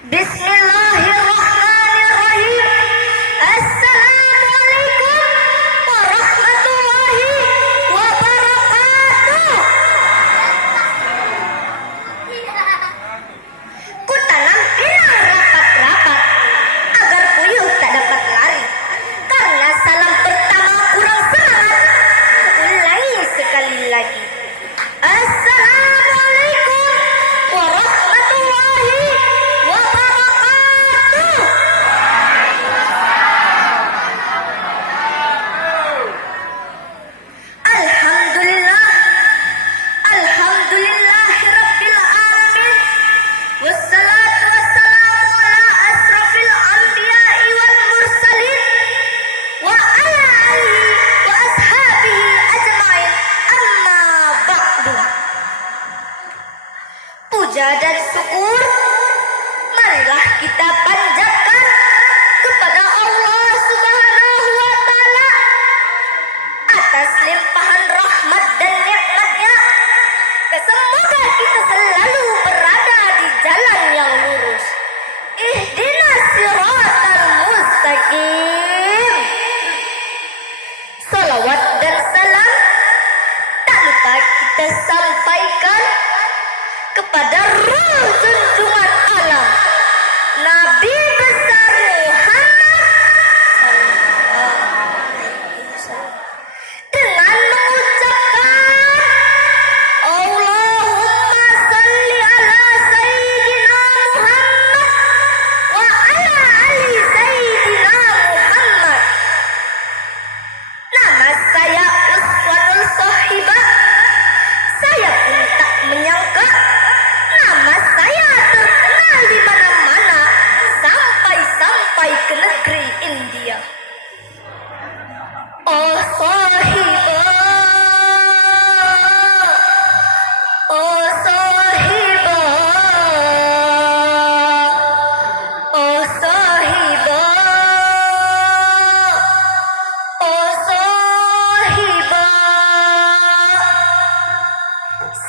Bismillahirrahmanirrahim. Assalamualaikum warahmatullahi wabarakatuh. Ku tanam pinang rapat-rapat agar puyuh tak dapat lari. Karena salam pertama kurang semangat, ku ulangi sekali lagi. Assalamualaikum warahmatullahi wabarakatuh. Alhamdulillah, alhamdulillahirabbil alamin. Wassalatu wassalamu ala asrofil anbiya'i wal mursalin wa ala alihi wa ashabihi ajmain, amma ba'du. Puja dan syukur marilah kita panjatkan kepada Allah Subhanahu wa taala atas limpahan rahmat dan nikmatnya. Semoga kita selalu berada di jalan yang lurus. Ihdinas siratal mustaqim. Salawat dan salam tak lupa kita sampaikan kepada ruh junjungan alam Nabi besar Muhammad dengan mengucapkan Allahumma salli ala Sayyidina Muhammad wa ala ali Sayyidina Muhammad. Nama saya Uswanul Sohibah. Saya pun tak menyangka nama saya terkenal di mana-mana sampai ke negeri India. Oh Sohibah, oh Sohibah, oh Sohibah, oh Sohibah.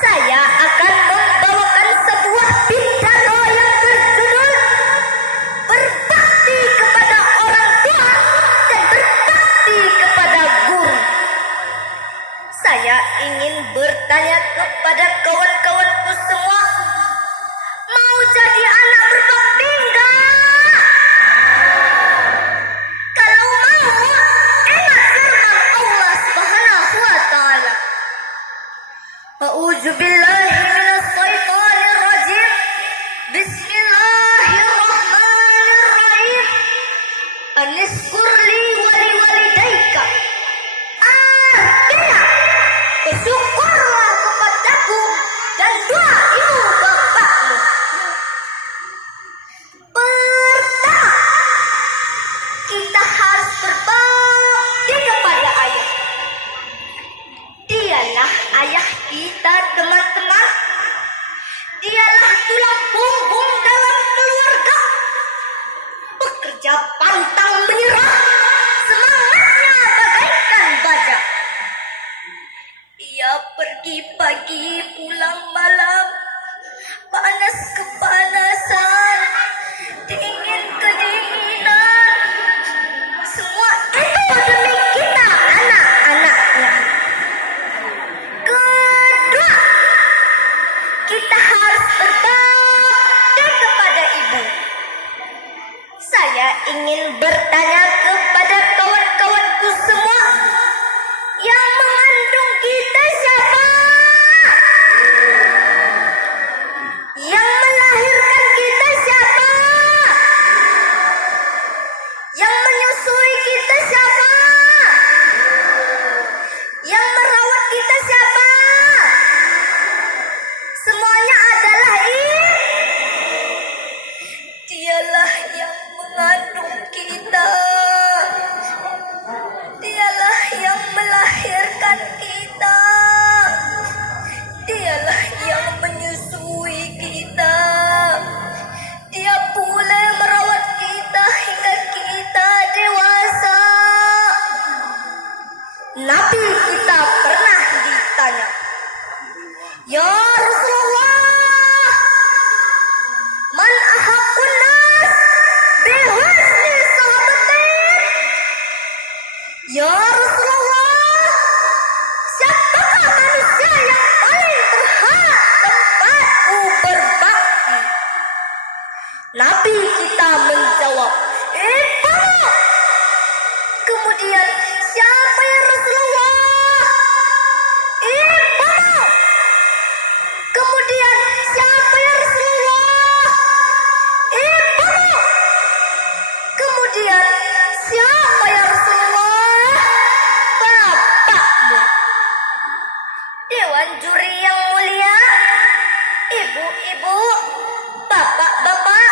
Saya akan membawakan sebuah pidato yang berjudul Berbakti kepada orang tua dan berbakti kepada guru. Saya ingin bertanya kepada kawan-kawanku semua, mau jadi anak berbakti enggak? Kalau mau, ingat firman Allah Subhanahu wa taala. A'udzu billahi minas syaitonir rajim. Bismillahirrahmanirrahim. Anishkurli wa liwalidayka. Artinya, bersyukurlah kepadaku dan dua ibu bapakmu. Pertama, kita harus berbakti kepada ayah. Dialah ayah kita, teman-teman. Dialah tulang punggung dalam keluarga. Bekerja pantang menyerah, semangatnya bagaikan baja. Ia pergi pagi, pulang malam, panas kepanasan, dingin kedinginan. Semua itu demi kita, anak-anaknya. Kedua, kita harus berbakti kepada ibu. Saya ingin bertanya kepada kawan-kawanku semua, yang mengandung kita siapa? Yang melahirkan kita siapa? Yang menyusui kita siapa? Yang merawat kita siapa? Semuanya adalah Dialah yang mengandung kita. Nabi kita menjawab, Ibu. Kemudian, siapa ya Rasulullah? Ibu. Kemudian, siapa ya Rasulullah? Ibu. Kemudian, siapa ya Rasulullah? Bapakmu. Dewan juri yang mulia, ibu-ibu, bapak-bapak,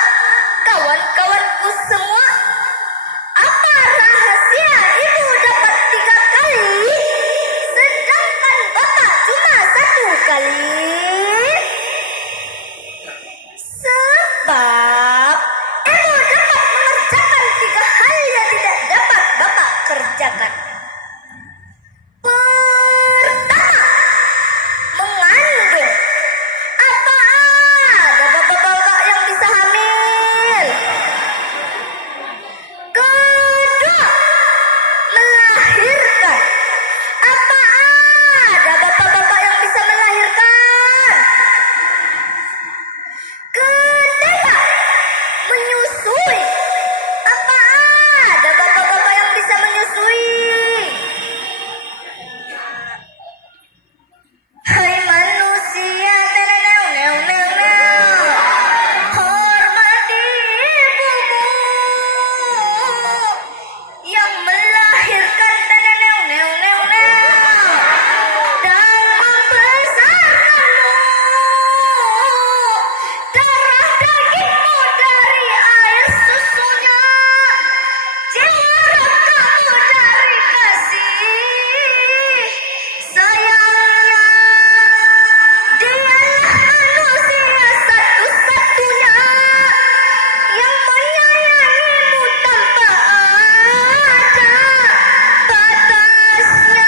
kawan-kawanku semua, apa rahasia ibu dapat 3 kali, sedangkan bapak cuma 1 kali? Sebab ibu dapat mengerjakan 3 hal yang tidak dapat bapak kerjakan. Pertama, mengandung. Apa ada bapak-bapak yang bisa hamil? Kedua, melahirkan. Apa ada bapak-bapak yang bisa melahirkan? Ketiga, menyusui. Apa ada bapak-bapak yang bisa menyusui? Hai manusia, hormati ibumu yang melahirkan dan membesarkanmu. Darah dagingmu dari air susunya, jiwa ragamu dari kasih sayangnya. Dialah manusia satu-satunya yang menyayangimu tanpa ada batasnya.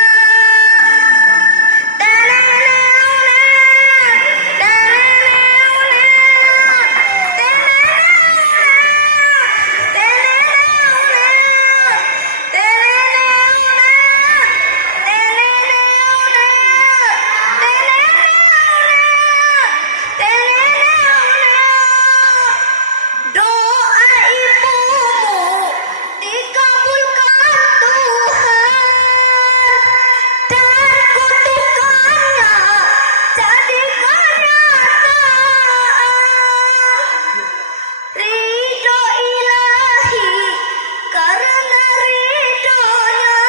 Doa ibumu dikabulkan Tuhan dan kutukannya jadi kenyataan. Ridho ilahi karena ridhonya,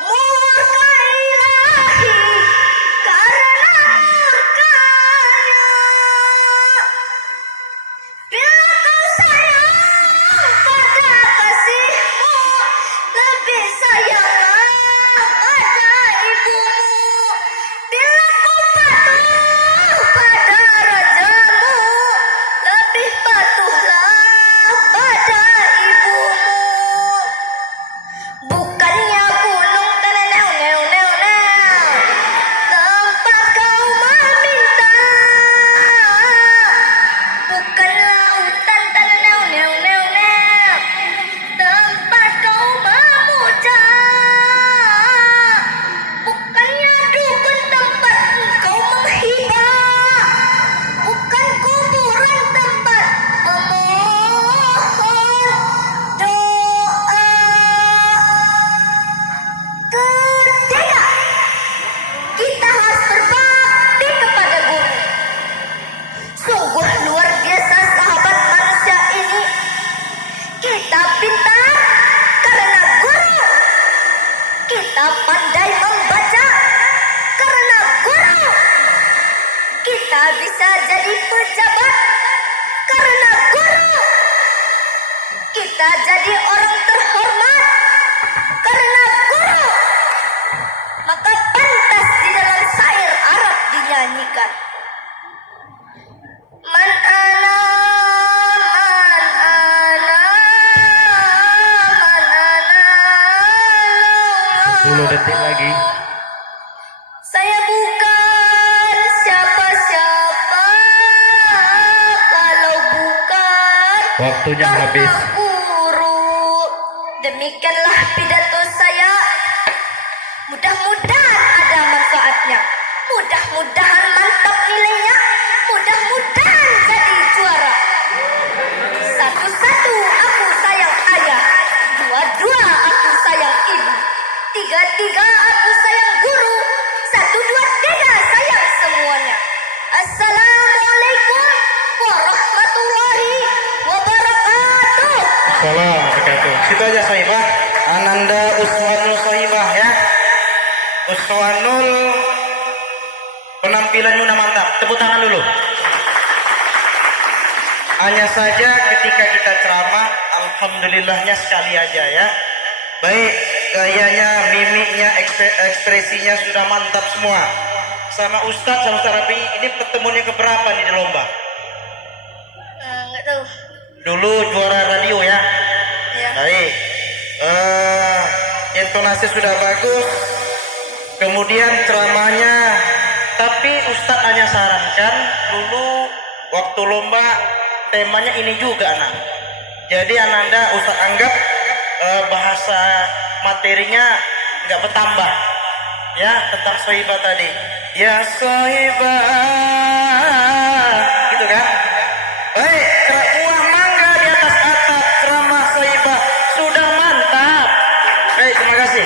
murka ilahi karena murkanya. Bila kau sayang pada kasihmu, lebih sayanglah pada ibumu. Bila kau patuh pada rajamu, lebih patuhlah pada ibumu. Bukannya gunung tempat kau meminta, bukan lautan tempat kau memuja, bukannya dukun tempat engkau menghibah, bukan kuburan tempat memohon doa. Ketiga, kita harus berbakti kepada guru. Sungguh luar biasa sahabat manusia ini. Kita pintar karena guru. Kita pandai membaca karena guru. Kita bisa jadi pejabat karena guru. Kita jadi orang terhormat karena guru. Maka pantas di dalam syair Arab dinyanyikan, Man ana, man ana, man ana, 10 detik lagi. saya bukan siapa-siapa kalau bukan Waktunya karena habis. guru. Demikianlah pidato saya. Mudah-mudahan ada manfaatnya. Mudah-mudahan mantap nilainya. Mudah-mudahan jadi juara. Tiga aku sayang guru, satu dua tiga sayang semuanya. Assalamualaikum warahmatullahi wabarakatuh. Salam wabarakatuh. Situ aja Sohibah. Ananda Uswanul Sohibah ya. Uswanul, penampilannya udah mantap. Tepuk tangan dulu. Hanya saja ketika kita ceramah, alhamdulillahnya sekali aja ya. Baik, gayanya, mimiknya, ekspresinya sudah mantap semua. Sama Ustadz, sama Ustadz Rafi, ini pertemuan yang keberapa nih di lomba? Nggak tahu. Dulu juara radio ya. Ya. Baik. Intonasi sudah bagus. Kemudian ceramahnya. Tapi Ustadz hanya sarankan dulu waktu lomba temanya ini juga anak. Jadi Ananda Ustadz anggap bahasa materinya nggak bertambah ya tentang Sohibah tadi. Ya Sohibah, gitu kan? Baik, buah mangga di atas atap ceramah Sohibah sudah mantap. Baik, terima kasih.